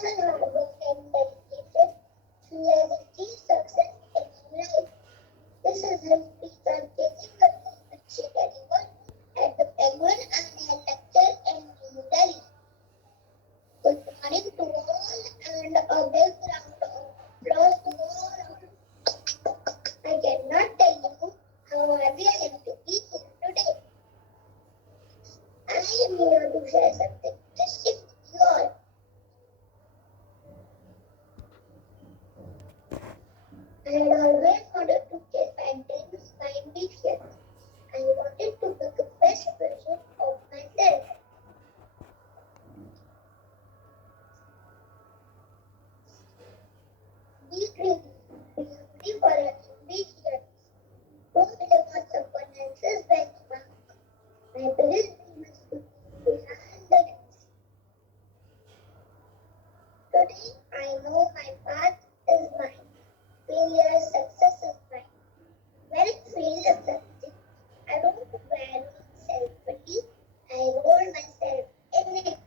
her hard work and dedication, she has achieved success in her life. This is her speech on chasing her dream when she delivered at the Penguin Annual Lecture in New Delhi. Good morning to all and a big round of applause to all. I cannot tell you how happy I am to be here today. I am here to share something interesting with you all. I had always wanted to chase my dreams, my ambitions. I wanted to be the best version of myself. Be dreaming, be hungry for an ambition. Don't live on someone else's benchmark. My biggest dream is to be behind the rest. Today, I know my path is mine. Failure, success is mine. When I fail at something, I don't value self-pity. I roll myself in it.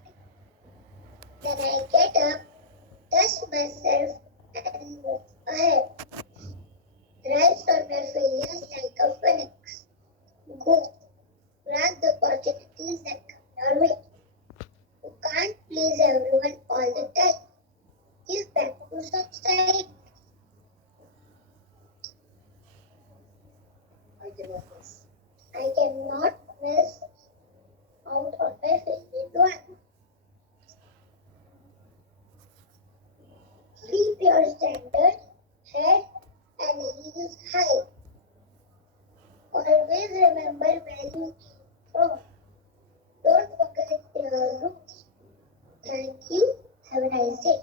Then I get up, dust myself, and move ahead. Rise from your failures like a phoenix. Go. Grab the opportunities that come your way. You can't please everyone all the time. Give back to society. I cannot miss out on my favorite one. Keep your standard, head and heels high. Always remember where you came from. Don't forget your roots. Thank you. Have a nice day.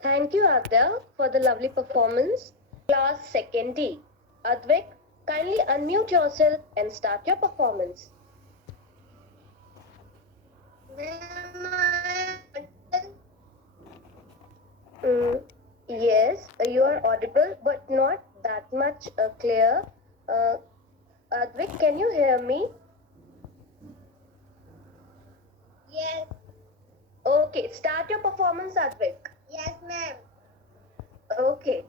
Thank you, Adya, for the lovely performance. Class 2nd D. Advik, kindly unmute yourself and start your performance. Yes, you are audible, but not that much clear. Advik, can you hear me? Yes. Okay, start your performance, Advik. Yes, ma'am. Okay.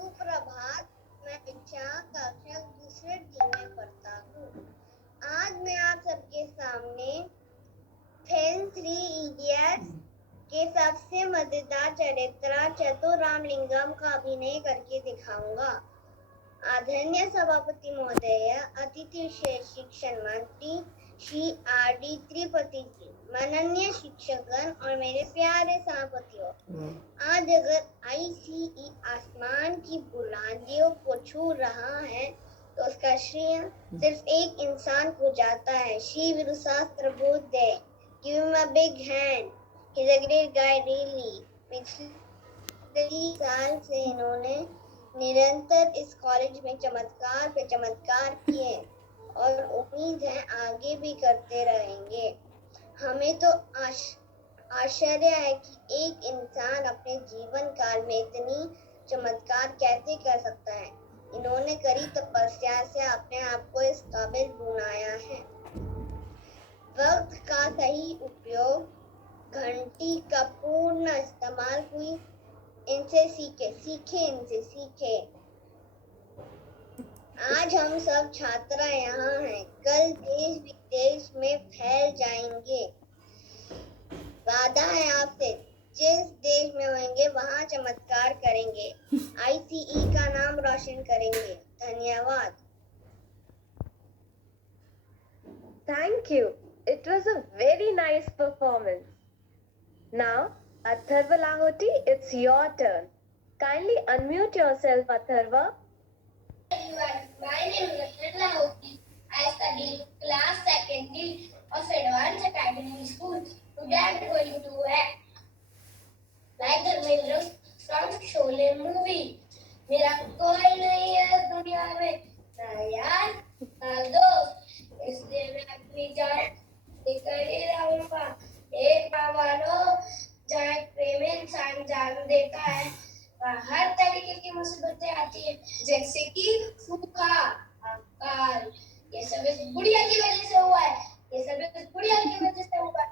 सुप्रभात, मैं कक्षा दूसरे D में पढ़ता हूँ। आज मैं आप सबके सामने फिल्म 3 इडियट्स के सबसे मजेदार चरित्र चतुर रामलिंगम का अभिनय करके दिखाऊंगा। आदरणीय सभापति महोदय, अतिथि विशेष शिक्षण मंत्री श्री आर.डी. त्रिपाठी जी, माननीय शिक्षकगण और मेरे प्यारे सभापतियों, आज अगर ICE आसमान की बुलंदियों को छू रहा है तो उसका श्रेय सिर्फ एक इंसान को जाता है, श्री विदु शास्त्र बुद्धे। Give him a big hand. He's a great guy really. पिछले साल से इन्होंने निरंतर इस कॉलेज में चमत्कार पे चमत्कार किए और उम्मीद है आगे भी करते रहेंगे। हमें तो आश्चर्य है कि एक इंसान अपने जीवन काल में इतनी चमत्कार कैसे कर सकता है। इन्होंने कड़ी तपस्या से अपने आप को इस काबिल बनाया है। वक्त का सही उपयोग, घंटी का पूर्ण इस्तेमाल हुई, इनसे सीखे। आज हम सब छात्र यहाँ हैं, कल देश विदेश में फैल जाएंगे। वादा है आपसे, जिस देश में होंगे वहाँ चमत्कार करेंगे, ICE का नाम रोशन करेंगे। धन्यवाद। Thank you. It was a very nice performance. Now, Atharva Lahoti, it's your turn. Kindly unmute yourself, Atharva. Everyone, my name is Atharva Lahoti. I study class 2nd D of Advanced Academy School. Today I am going to act like Dharmendra from Sholay movie. मेरा कोई नहीं है दुनिया में, ना यार ना दोस्त, इसलिए मैं अपनी जान लेकर ही रहूंगा। एक वालों, जहाँ प्रेम इंसान जान देता है, वहाँ हर तरीके की मुसीबतें आती है, जैसे कि सूखा, अकाल। ये सब इस बुढ़िया की वजह से हुआ है, ये सब इस बुढ़िया की वजह से हुआ है।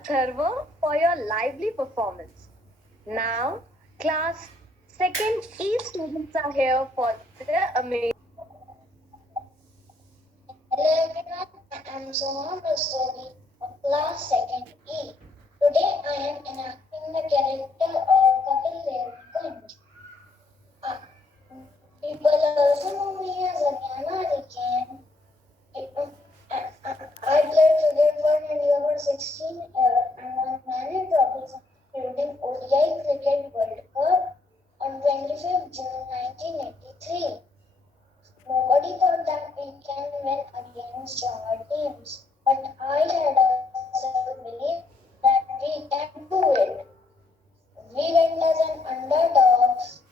Atharva, for your lively performance. Now, class 2nd E students are here for their amazing. Hello everyone, I am Soham Rastogi of class 2nd E. Today I am enacting the character of Kapil Dev Kunj. Uh, People also know me as Aryana Riken. I played cricket for India for 16 years and won many trophies including ODI Cricket World Cup on 25th June 1983. Nobody thought that we can win against stronger teams, but I had a self-belief that we can do it. We went as an underdogs,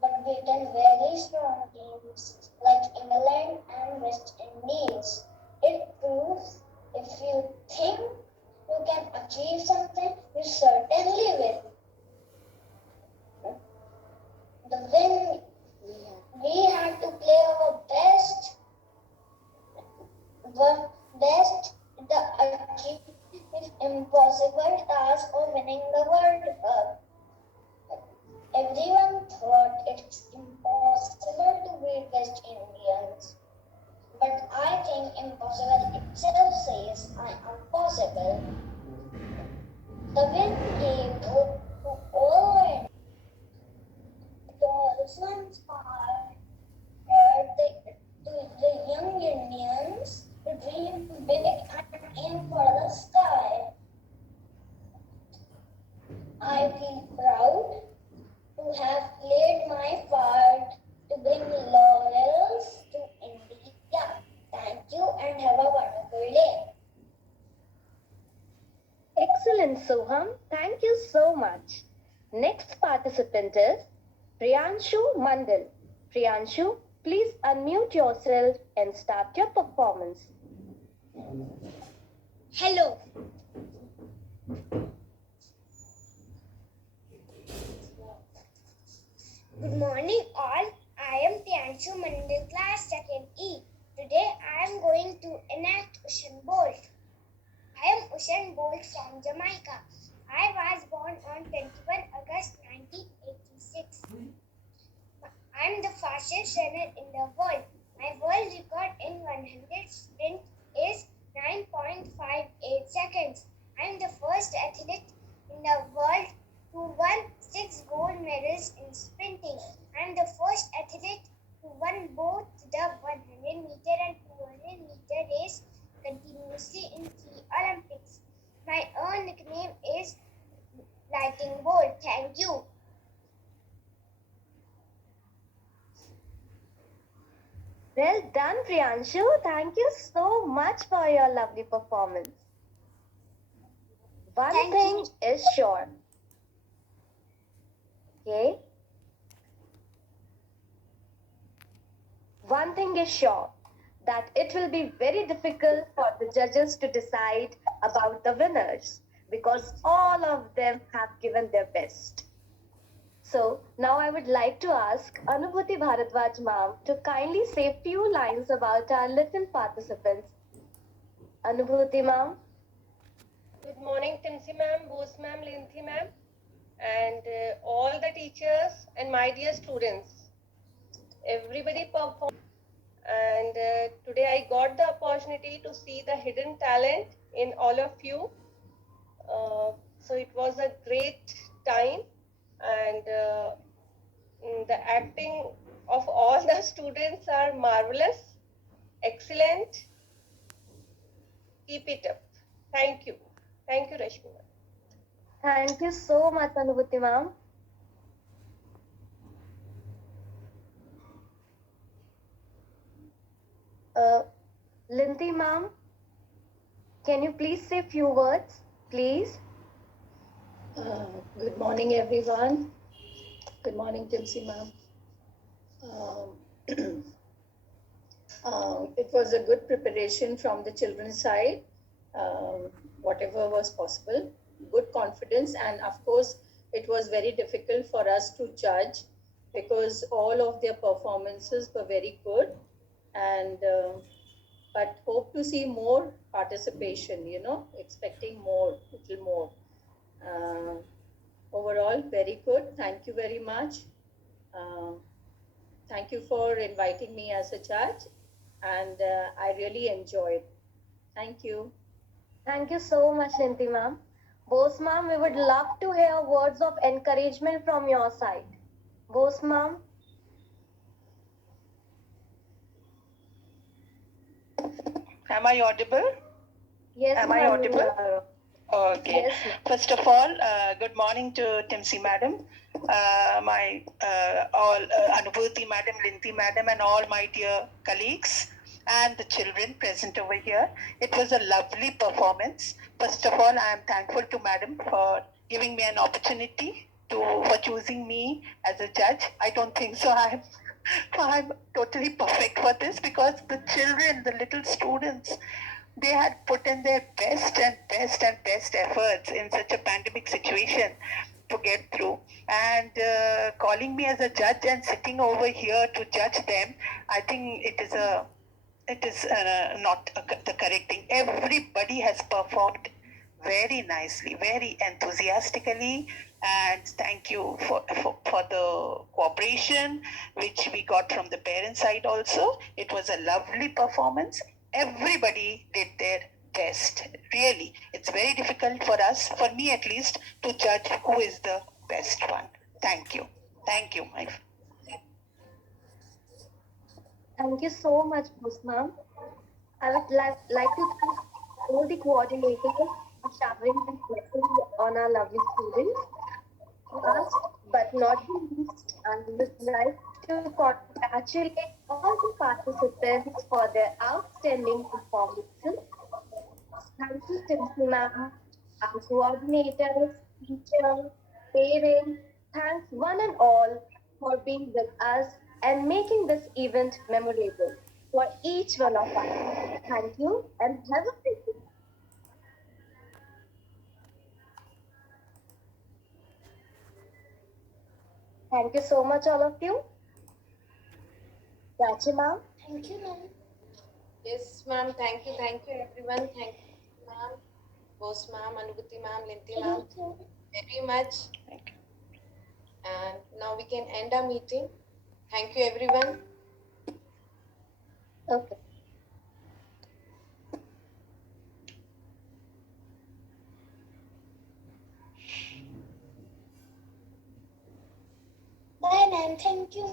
but beaten very strong teams like England and West Indies. It proves if you think you can achieve something, you certainly will. The win, we had to play our best. The best, the achieve impossible task of winning the World Cup. Everyone thought it's impossible to beat West Indians. But I think impossible itself says I am possible. The win gave hope to all and it also inspired the young Indians to dream big and aim for the sky. I feel proud to have played my part to bring laurels to India. Thank you and have a wonderful day. Excellent, Soham. Thank you so much. Next participant is Priyanshu Mandal. Priyanshu, please unmute yourself and start your performance. Hello. Good morning all. I am Priyanshu Mandal, class 2nd E. Today I am going to enact Usain Bolt. I am Usain Bolt from Jamaica. I was born on 21 August 1986. I am the fastest runner in the world. My world record in 100 sprint is 9.58 seconds. I am the first athlete in the world who won 6 gold medals in sprinting. I am the first athlete who won both the 100 meter and 200 meter race continuously in 3 Olympics. My own nickname is Lightning Bolt. Thank you. Well done, Priyanshu. Thank you so much for your lovely performance. One Thank thing you. is sure. Okay? One thing is sure, that it will be very difficult for the judges to decide about the winners because all of them have given their best. So now I would like to ask Anubhuti Bharadwaj ma'am to kindly say few lines about our little participants. Anubhuti ma'am. Good morning, Timsi ma'am, Bose ma'am, Linthi ma'am, and all the teachers and my dear students. Everybody performed, and today I got the opportunity to see the hidden talent in all of you. So it was a great time, and the acting of all the students are marvelous, excellent. Keep it up. Thank you. Thank you, Rashmi ma'am. Thank you so much, Anubhuti ma'am. Linthi ma'am, can you please say few words, please? Good morning, everyone. Good morning, Timsi ma'am. It was a good preparation from the children's side, whatever was possible, good confidence, and of course, it was very difficult for us to judge because all of their performances were very good, and but hope to see more participation, expecting more, little more. Overall, very good. Thank you very much. Thank you for inviting me as a judge, and I really enjoyed. Thank you. Thank you so much, Linti ma'am. Bose ma'am, we would love to hear words of encouragement from your side. Bose ma'am. Am I audible? Yes, Am I ma'am, audible? you are. Okay. Yes, ma'am. First of all, good morning to Timsi madam, my all Anubhuti madam, Linti madam, and all my dear colleagues and the children present over here. It was a lovely performance. First of all, I am thankful to madam for giving me an opportunity for choosing me as a judge. I don't think so. I'm totally perfect for this because the children, the little students, they had put in their best and best and best efforts in such a pandemic situation to get through. And calling me as a judge and sitting over here to judge them, I think it is not the correct thing. Everybody has performed very nicely, very enthusiastically, and thank you for the cooperation which we got from the parent side also. It was a lovely performance. Everybody did their best. Really, it's very difficult for us, for me at least, to judge who is the best one. Thank you. Thank you, my friend. Thank you so much, Bose ma'am. I would like to thank all the coordinators for showering these blessings on our lovely students. Last but not the least, I would like to congratulate all the participants for their outstanding performances. Thank you, Timsi ma'am, our coordinators, teachers, parents. Thanks one and all for being with us and making this event memorable for each one of us. Thank you and have a great day. Thank you so much, all of you. Prachi ma'am. Thank you, ma'am. Yes, ma'am. Thank you, everyone. Thank you, ma'am. Bose ma'am, Anubhuti ma'am, Linti ma'am, very much. Thank you. And now we can end our meeting. Thank you, everyone. Okay. Bye, ma'am. Thank you.